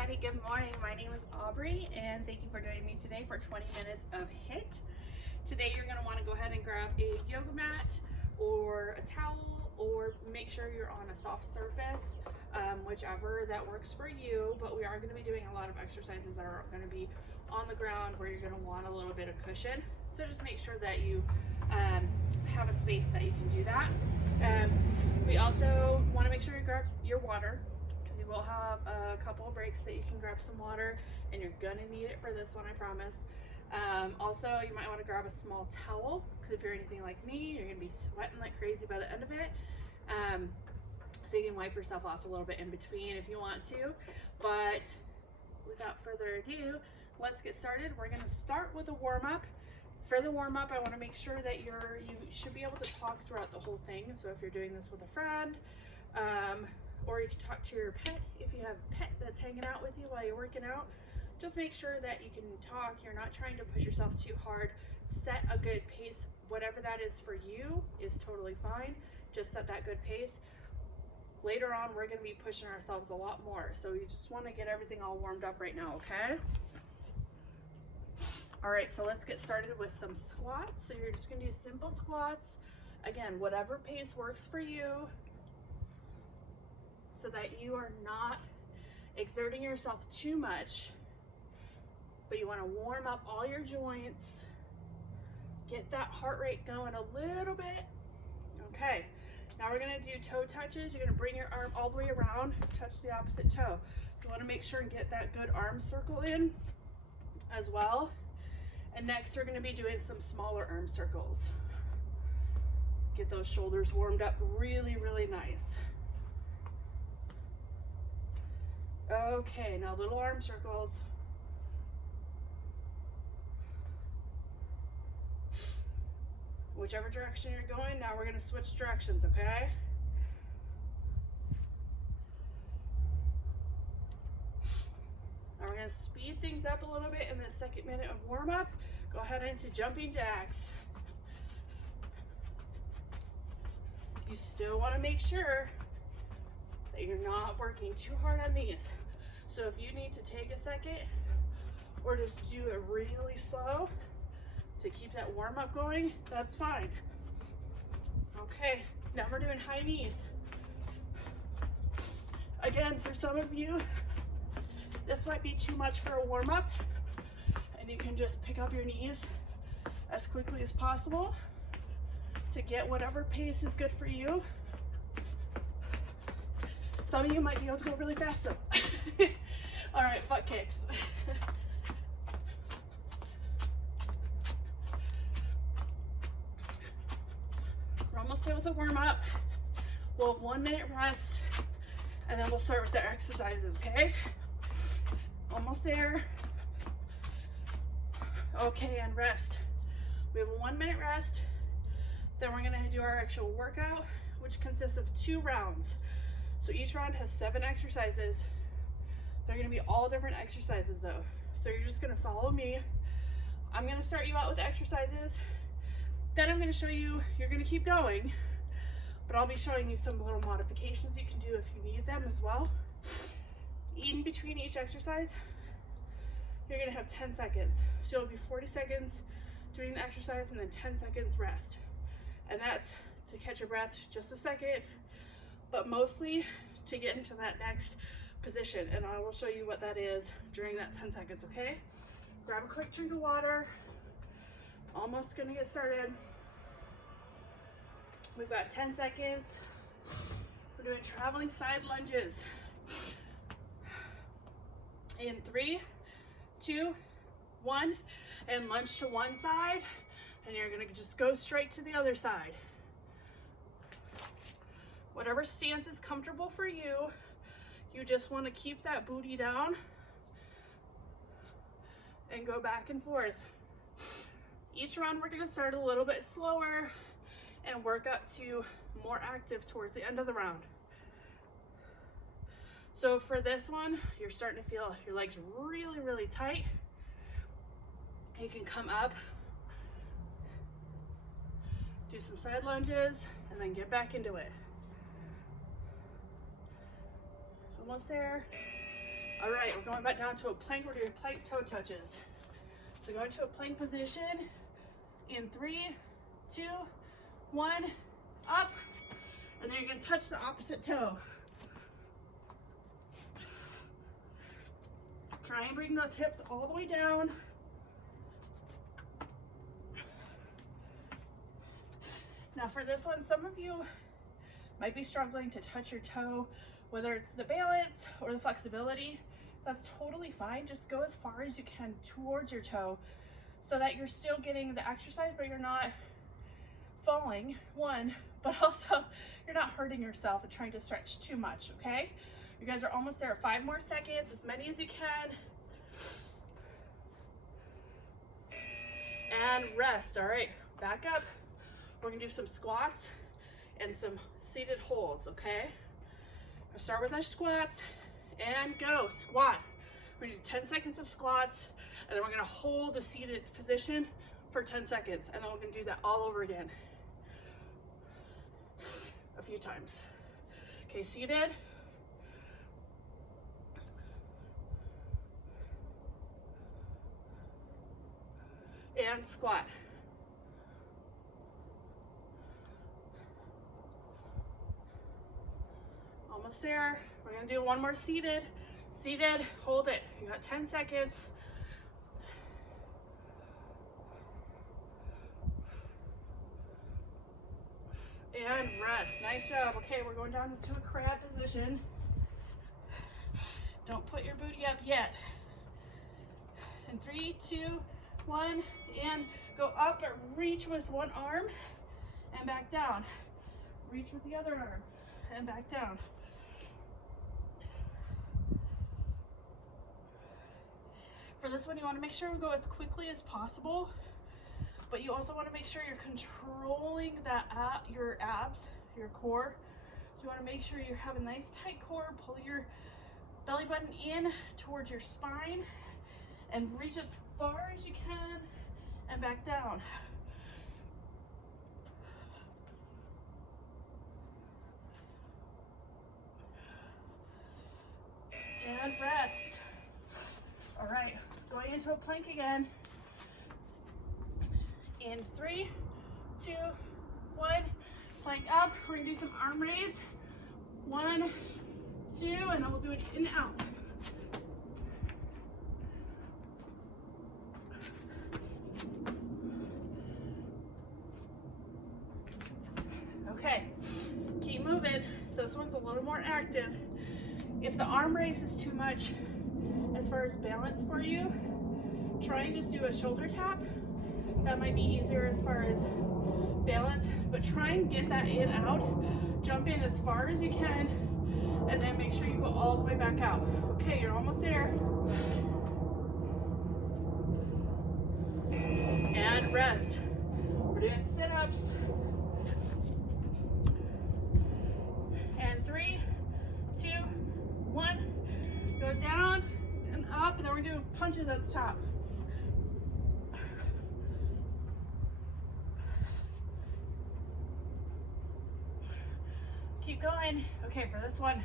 everybody, good morning. My name is Aubrey and thank you for joining me today for 20 minutes of HIIT. Today you're going to want to go ahead and grab a yoga mat or a towel, or make sure you're on a soft surface, whichever that works for you. But we are going to be doing a lot of exercises that are going to be on the ground where you're going to want a little bit of cushion. So just make sure that you have a space that you can do that. We also want to make sure you grab your water, because you will have a couple of breaks that you can grab some water, and you're gonna need it for this one, I promise. Also, you might want to grab a small towel, because if you're anything like me, you're gonna be sweating like crazy by the end of it. So you can wipe yourself off a little bit in between if you want to. But without further ado, let's get started. We're gonna start with a warm-up. For the warm-up, I want to make sure that you should be able to talk throughout the whole thing. So if you're doing this with a friend, or you can talk to your pet if you have a pet that's hanging out with you while you're working out. Just make sure that you can talk. You're not trying to push yourself too hard. Set a good pace. Whatever that is for you is totally fine. Just set that good pace. Later on, we're going to be pushing ourselves a lot more. So you just want to get everything all warmed up right now, okay? All right, so let's get started with some squats. So you're just gonna do simple squats. Again, whatever pace works for you, so that you are not exerting yourself too much, but you wanna warm up all your joints, get that heart rate going a little bit. Okay, now we're gonna do toe touches. You're gonna bring your arm all the way around, touch the opposite toe. You wanna make sure and get that good arm circle in as well. And next we're going to be doing some smaller arm circles. Get those shoulders warmed up really, really nice. Okay, now little arm circles. Whichever direction you're going, now we're going to switch directions, okay? Now we're going to speed things up a little bit in the second minute of warm-up. Go ahead into jumping jacks. You still want to make sure that you're not working too hard on these. So if you need to take a second or just do it really slow to keep that warm-up going, that's fine. Okay, now we're doing high knees. Again, for some of you, this might be too much for a warm-up, and you can just pick up your knees as quickly as possible to get whatever pace is good for you. Some of you might be able to go really fast though. All right, butt kicks. We're almost done with the warm-up. We'll have 1 minute rest, and then we'll start with the exercises, okay? Almost there. Okay, and rest. We have a 1 minute rest. Then we're gonna do our actual workout, which consists of 2 rounds. So each round has 7 exercises. They're gonna be all different exercises though. So you're just gonna follow me. I'm gonna start you out with the exercises. Then I'm gonna show you, you're gonna keep going, but I'll be showing you some little modifications you can do if you need them as well. In between each exercise, you're gonna have 10 seconds. So it'll be 40 seconds doing the exercise and then 10 seconds rest. And that's to catch your breath just a second, but mostly to get into that next position. And I will show you what that is during that 10 seconds, okay? Grab a quick drink of water. Almost gonna get started. We've got 10 seconds. We're doing traveling side lunges. In 3, 2, 1, and lunge to one side, and you're gonna just go straight to the other side. Whatever stance is comfortable for you, you just want to keep that booty down and go back and forth. Each round we're gonna start a little bit slower and work up to more active towards the end of the round. So for this one, you're starting to feel your legs really, really tight. You can come up, do some side lunges, and then get back into it. Almost there. All right, we're going back down to a plank. We're doing plank toe touches. So go into a plank position in 3, 2, 1, up, and then you're gonna touch the opposite toe. Try and bring those hips all the way down. Now for this one, some of you might be struggling to touch your toe, whether it's the balance or the flexibility. That's totally fine. Just go as far as you can towards your toe so that you're still getting the exercise, but you're not falling, one, but also you're not hurting yourself and trying to stretch too much, okay? You guys are almost there. 5 more seconds, as many as you can. And rest. All right, back up. We're gonna do some squats and some seated holds, okay? We'll start with our squats and go. Squat. We're gonna do 10 seconds of squats, and then we're gonna hold the seated position for 10 seconds, and then we're gonna do that all over again a few times. Okay, seated. And squat. Almost there. We're gonna do one more seated. Seated, hold it. You got 10 seconds. And rest. Nice job. Okay, we're going down into a crab position. Don't put your booty up yet. In 3, 2, 1, and go up and reach with one arm and back down. Reach with the other arm and back down. For this one, you want to make sure we go as quickly as possible, but you also want to make sure you're controlling your abs, your core. So you want to make sure you have a nice tight core. Pull your belly button in towards your spine and reach as far as you can and back down. And rest. All right, going into a plank again. In 3, 2, 1, plank up. We're gonna do some arm raise. 1, 2, and then we'll do it in and out. Okay, keep moving. So this one's a little more active. If the arm raise is too much as far as balance for you, try and just do a shoulder tap. That might be easier as far as balance, but try and get that in out. Jump in as far as you can, and then make sure you go all the way back out. Okay, you're almost there. And rest. We're doing sit-ups. And 3, 2, 1. Go down and up, and then we're doing punches at the top. Keep going. Okay, for this one,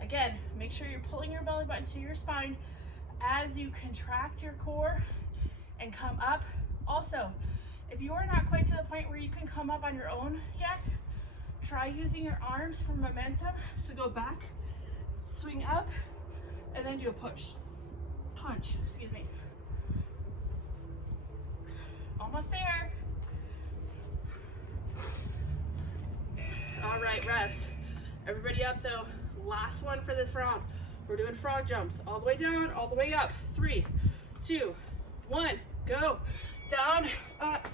again, make sure you're pulling your belly button to your spine as you contract your core and come up. Also, if you are not quite to the point where you can come up on your own yet, try using your arms for momentum. So go back, swing up, and then do a punch, excuse me. Almost there. All right, rest. Everybody up though. Last one for this round. We're doing frog jumps. All the way down, all the way up. 3, 2, 1, go. Down, up.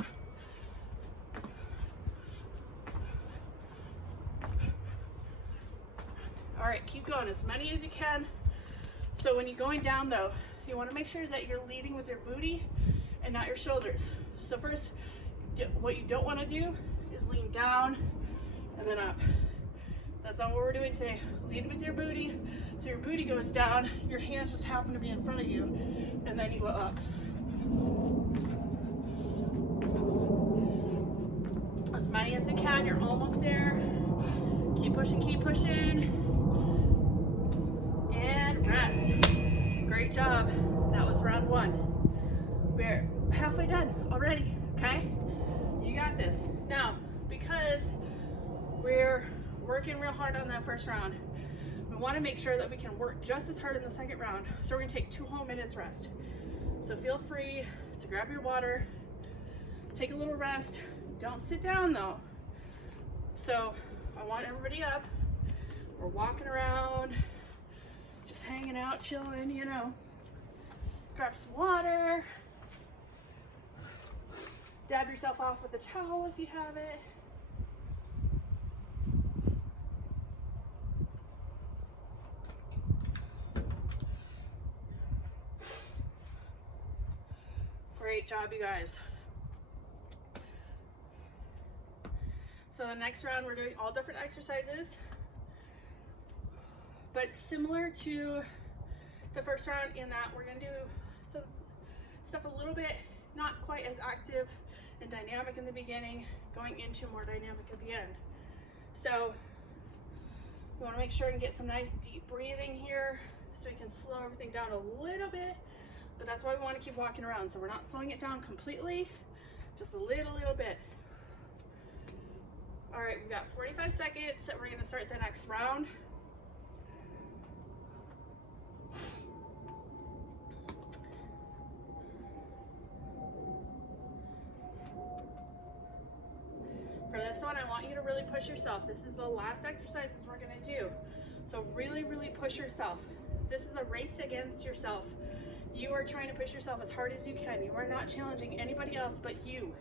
All right, keep going, as many as you can. So when you're going down though, you want to make sure that you're leading with your booty and not your shoulders. So first, what you don't want to do is lean down and then up. That's not what we're doing today. Lead with your booty, so your booty goes down, your hands just happen to be in front of you, and then you go up. As many as you can, you're almost there. Keep pushing, and rest. job. That was round 1. We're halfway done already, okay? You got this. Now, because we're working real hard on that first round, we want to make sure that we can work just as hard in the second round. So we're going to take 2 whole minutes rest. So feel free to grab your water, take a little rest. Don't sit down though. So I want everybody up. We're walking around, just hanging out, chilling, you know. Grab some water. Dab yourself off with a towel if you have it. Great job, you guys. So the next round, we're doing all different exercises, but similar to the first round in that we're gonna do some stuff a little bit, not quite as active and dynamic in the beginning, going into more dynamic at the end. So we wanna make sure and get some nice deep breathing here so we can slow everything down a little bit, but that's why we wanna keep walking around. So we're not slowing it down completely, just a little bit. All right, we've got 45 seconds, so we're gonna start the next round. For this one, I want you to really push yourself. This is the last exercises we're gonna do. So really push yourself. This is a race against yourself. You are trying to push yourself as hard as you can. You are not challenging anybody else but you.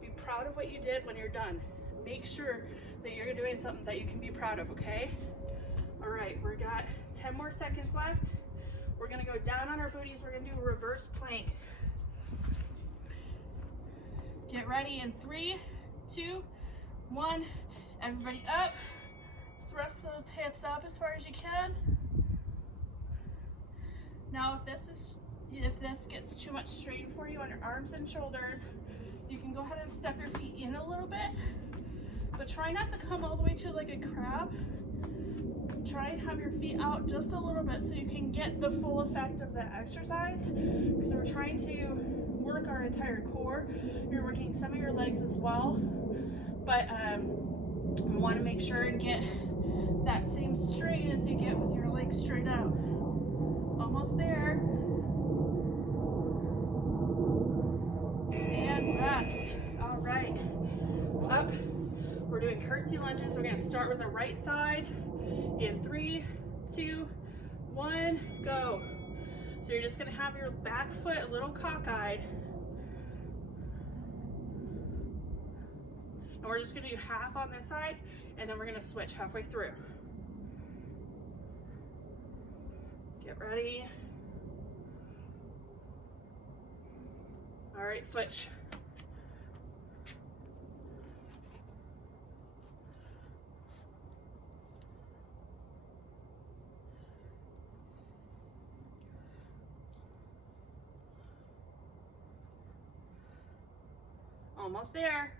Be proud of what you did when you're done. Make sure that you're doing something that you can be proud of, okay? All right, we've got 10 more seconds left. We're gonna go down on our booties. We're gonna do a reverse plank. Get ready in 3, 2, 1. Everybody up. Thrust those hips up as far as you can. Now, if this gets too much strain for you on your arms and shoulders, you can go ahead and step your feet in a little bit, but try not to come all the way to like a crab. Try and have your feet out just a little bit so you can get the full effect of the exercise, because we're trying to work our entire core. You're working some of your legs as well, but we want to make sure and get that same strain as you get with your legs straight out. Almost there. And rest. All right. Up. We're doing curtsy lunges. We're going to start with the right side in 3, 2, 1, go. So you're just going to have your back foot a little cockeyed. And we're just going to do half on this side, and then we're going to switch halfway through. Get ready. All right, switch. Almost there.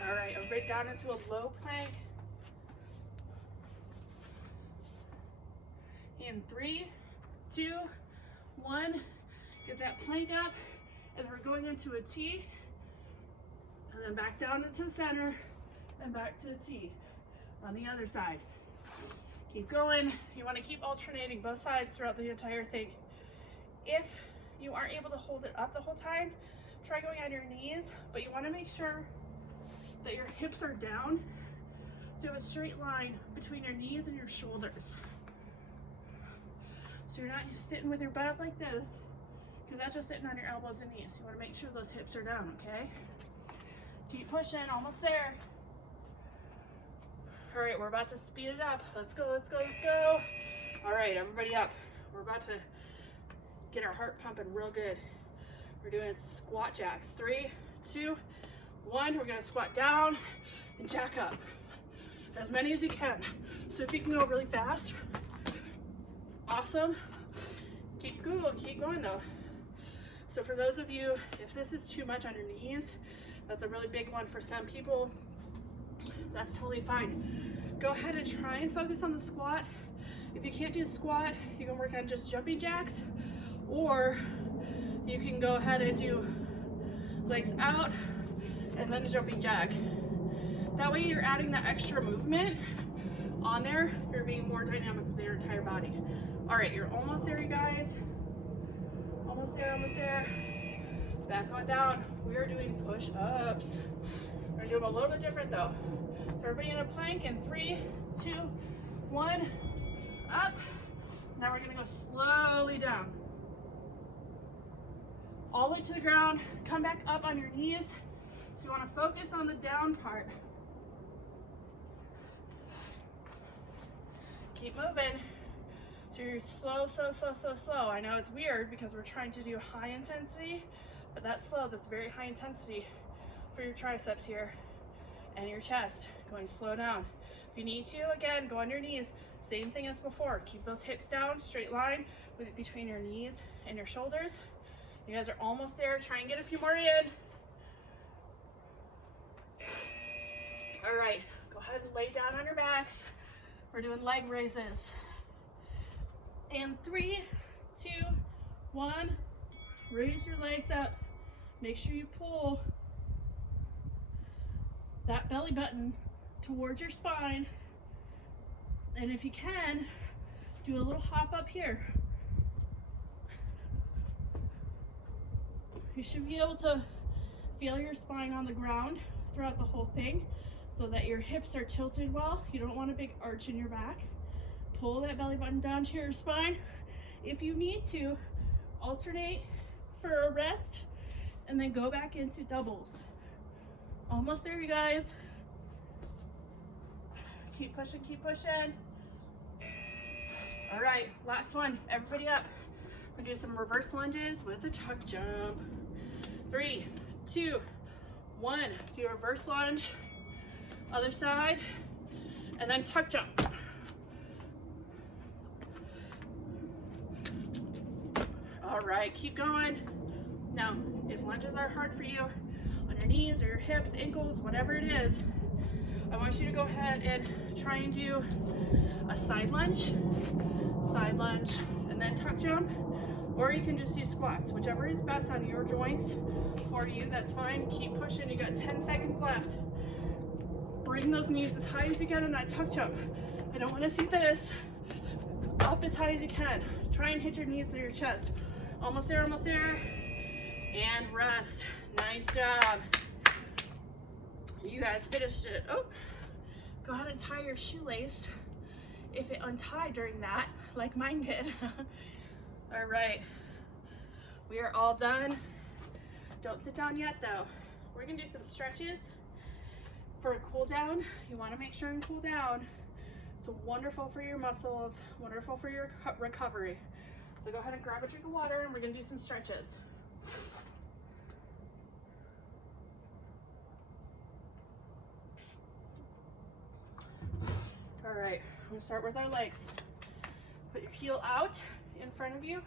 All right, everybody down into a low plank. In 3, 2, 1, get that plank up, and we're going into a T, and then back down into the center, and back to the T on the other side. Keep going. You want to keep alternating both sides throughout the entire thing. If you aren't able to hold it up the whole time, try going on your knees, but you want to make sure that your hips are down, so you have a straight line between your knees and your shoulders. So you're not just sitting with your butt up like this, because that's just sitting on your elbows and knees. You want to make sure those hips are down, okay? Keep pushing, almost there. All right, we're about to speed it up. Let's go, let's go, let's go. All right, everybody up. We're about to get our heart pumping real good. We're doing squat jacks. 3, 2, 1. We're gonna squat down and jack up. As many as you can. So if you can go really fast, awesome. Keep going though. So for those of you, if this is too much on your knees, that's a really big one for some people, that's totally fine. Go ahead and try and focus on the squat If you can't do a squat, you can work on just jumping jacks, or you can go ahead and do legs out and then a jumping jack. That way you're adding that extra movement on there. You're being more dynamic with your entire body. All right, you're almost there, you guys. Almost there, almost there. Back on down. We are doing push-ups. We're gonna do them a little bit different though. So everybody in a plank in 3, 2, 1, up. Now we're gonna go slowly down. All the way to the ground, come back up on your knees. So you wanna focus on the down part. Keep moving. So you're slow, slow. I know it's weird because we're trying to do high intensity, but that's slow. That's very high intensity for your triceps here and your chest. Going slow down. If you need to, again, go on your knees. Same thing as before. Keep those hips down, straight line between your knees and your shoulders. You guys are almost there. Try and get a few more in. All right, go ahead and lay down on your backs. We're doing leg raises. In 3, 2, 1, raise your legs up. Make sure you pull that belly button towards your spine. And if you can, do a little hop up here. You should be able to feel your spine on the ground throughout the whole thing so that your hips are tilted well. You don't want a big arch in your back. Pull that belly button down to your spine. If you need to, alternate for a rest and then go back into doubles. Almost there, you guys. Keep pushing, keep pushing. All right, last one. Everybody up. We're gonna do some reverse lunges with a tuck jump. 3, 2, 1. Do a reverse lunge. Other side. And then tuck jump. All right, keep going. Now, if lunges are hard for you, on your knees or your hips, ankles, whatever it is, I want you to go ahead and try and do a side lunge, and then tuck jump, or you can just do squats. Whichever is best on your joints for you, that's fine. Keep pushing. You got 10 seconds left. Bring those knees as high as you can in that tuck jump. I don't want to see this. Up as high as you can. Try and hit your knees to your chest. Almost there, almost there. And rest. Nice job. You guys finished it. Oh, go ahead and tie your shoelace if it untied during that, like mine did. All right, we are all done. Don't sit down yet though. We're gonna do some stretches for a cool down. You wanna make sure and cool down. It's wonderful for your muscles, wonderful for your recovery. So go ahead and grab a drink of water and we're gonna do some stretches. All right, I'm gonna start with our legs. Put your heel out in front of you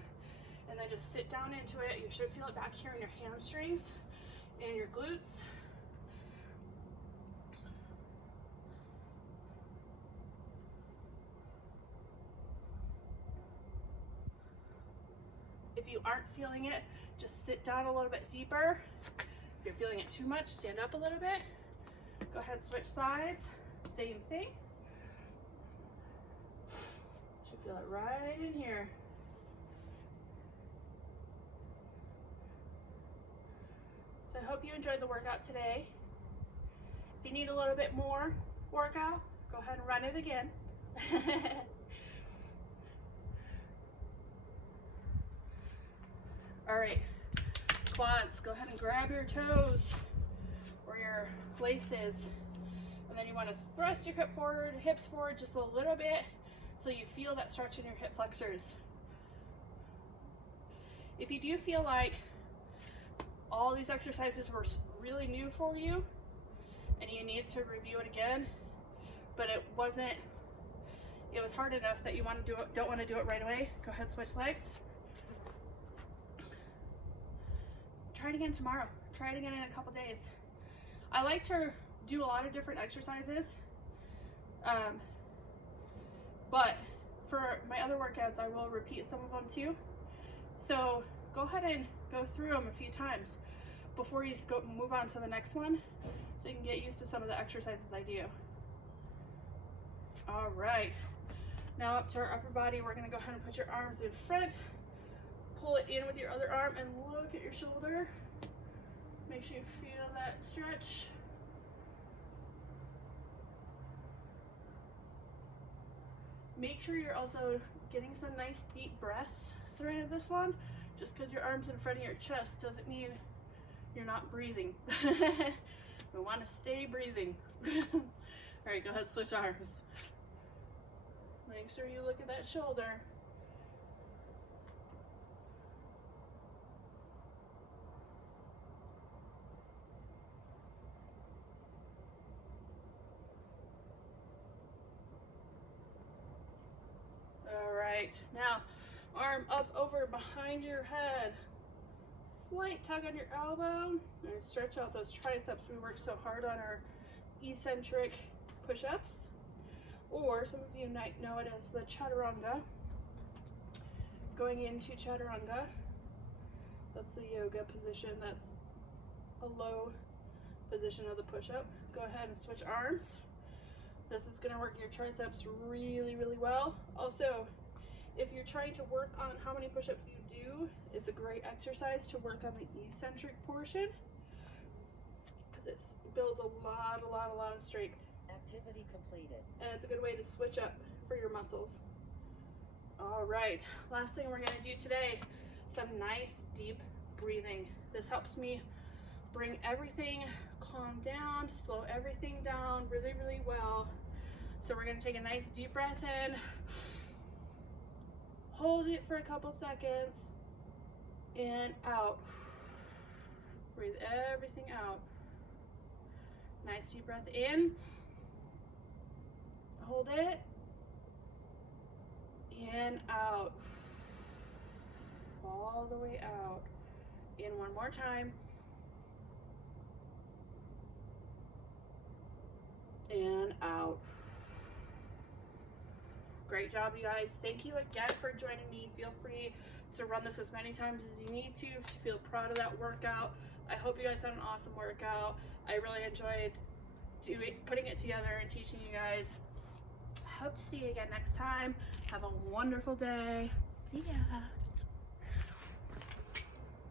and then just sit down into it. You should feel it back here in your hamstrings and your glutes. If you aren't feeling it, just sit down a little bit deeper. If you're feeling it too much, stand up a little bit. Go ahead, switch sides. Same thing. Should feel it right in here. So I hope you enjoyed the workout today. If you need a little bit more workout, go ahead and run it again. All right, quads, go ahead and grab your toes or your laces. And then you want to thrust your hips forward just a little bit until you feel that stretch in your hip flexors. If you do feel like all these exercises were really new for you and you need to review it again, but it was hard enough that you don't want to do it right away, go ahead, switch legs. Try it again tomorrow. Try it again in a couple days. I like to do a lot of different exercises, but for my other workouts, I will repeat some of them too. So go ahead and go through them a few times before you move on to the next one, so you can get used to some of the exercises I do. All right, now up to our upper body, we're gonna go ahead and put your arms in front, pull it in with your other arm, and look at your shoulder. Make sure you feel that stretch. Make sure you're also getting some nice deep breaths through this one. Just because your arm's in front of your chest doesn't mean you're not breathing. We want to stay breathing. All right, go ahead, switch arms. Make sure you look at that shoulder. All right, now arm up over behind your head. Slight tug on your elbow and stretch out those triceps. We work so hard on our eccentric push-ups, or some of you might know it as the Chaturanga. Going into Chaturanga, that's the yoga position. That's a low position of the push-up. Go ahead and switch arms. This is going to work your triceps really, really well. Also, if you're trying to work on how many push-ups you do, it's a great exercise to work on the eccentric portion, because it builds a lot of strength. Activity completed. And it's a good way to switch up for your muscles. All right, last thing we're going to do today, some nice deep breathing. This helps me bring everything, calm down, slow everything down really, really well. So we're going to take a nice deep breath in, hold it for a couple seconds, and out. Breathe everything out. Nice deep breath in, hold it, and out. All the way out. In one more time. And out. Great job, you guys. Thank you again for joining me. Feel free to run this as many times as you need to if you feel proud of that workout. I hope you guys had an awesome workout. I really enjoyed putting it together and teaching you guys. Hope to see you again next time. Have a wonderful day. See ya.